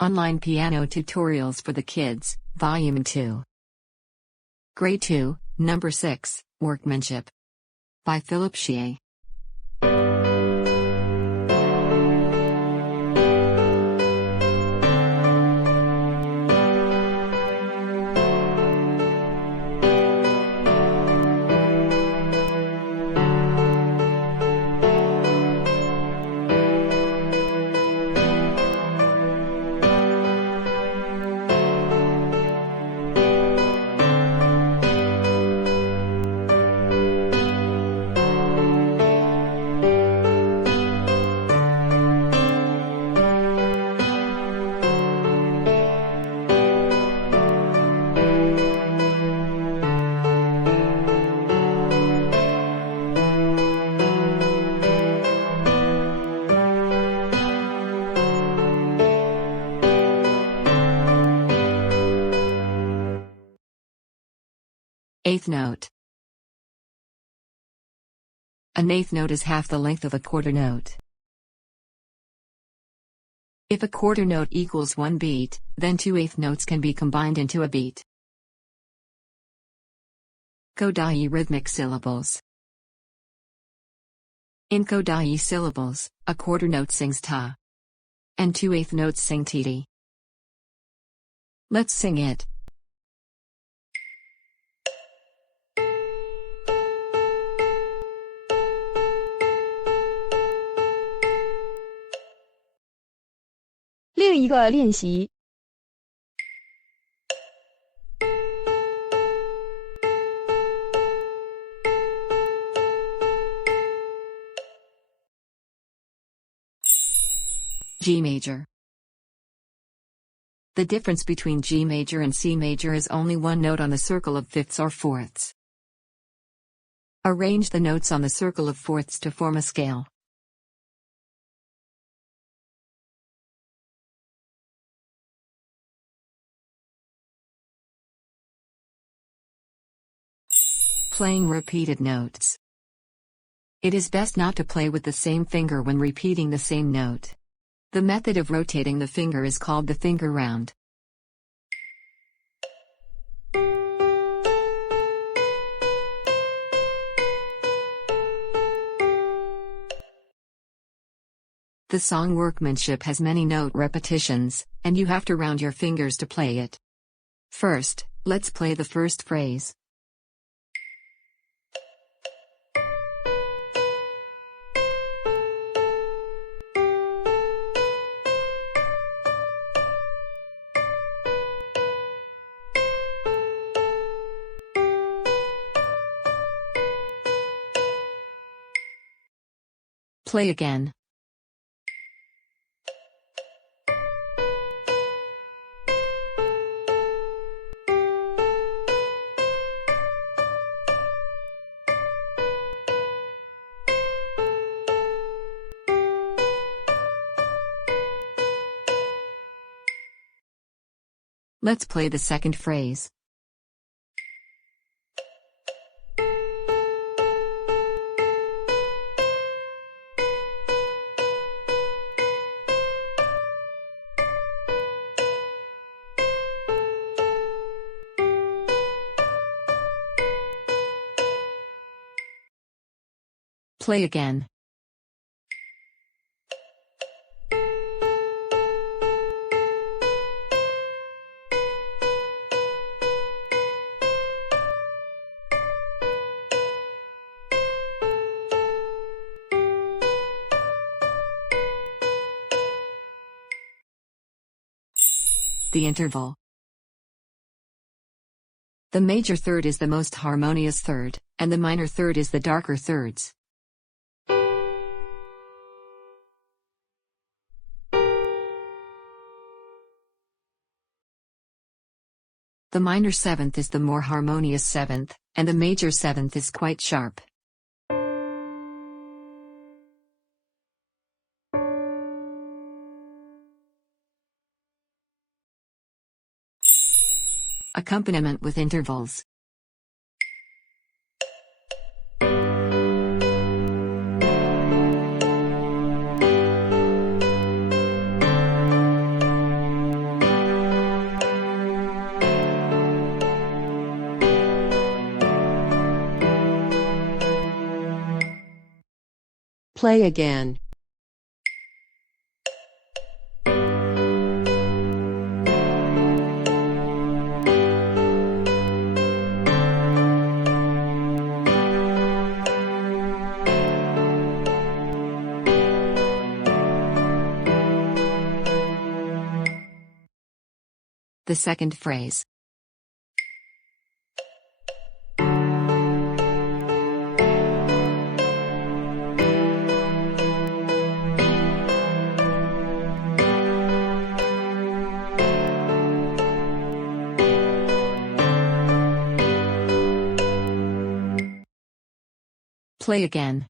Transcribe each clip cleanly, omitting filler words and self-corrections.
Online Piano Tutorials for the Kids, Volume 2. Grade 2, Number 6, Workmanship. By Philip Shea. Eighth note. An eighth note is half the length of a quarter note. If a quarter note equals 1 beat, then 2 eighth notes can be combined into a beat. Kodaly rhythmic syllables. In Kodaly syllables, a quarter note sings ta, and 2 eighth notes sing titi. Let's sing it.另一个练习。G major. The difference between G major and C major is only one note on the circle of fifths or fourths. Arrange the notes on the circle of fourths to form a scale. Playing repeated notes. It is best not to play with the same finger when repeating the same note. The method of rotating the finger is called the finger round. The song Workmanship has many note repetitions, and you have to round your fingers to play it. First, let's play the first phrase. Play again. Let's play the second phrase. Play again. The interval. The major third is the most harmonious third, and the minor third is the darker thirds. The minor seventh is the more harmonious seventh, and the major seventh is quite sharp. Accompaniment with intervals. Play again. The second phrase. Play again.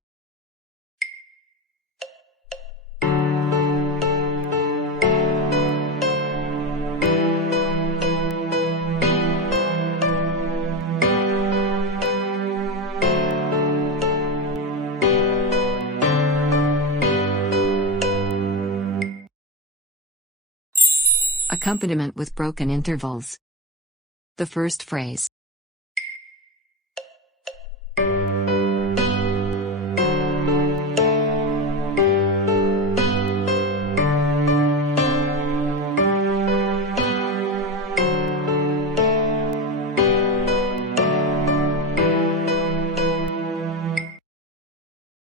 Accompaniment with broken intervals. The first phrase.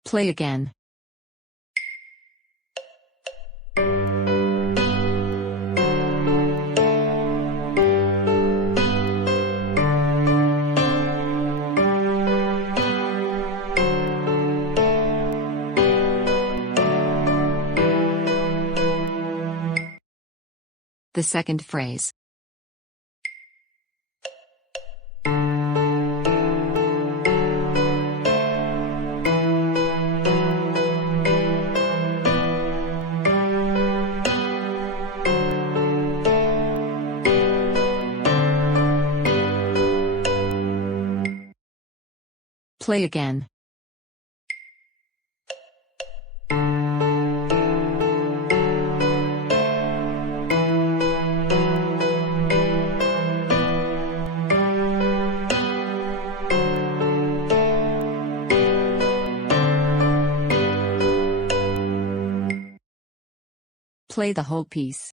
Play again. The second phrase. Play again. Play the whole piece.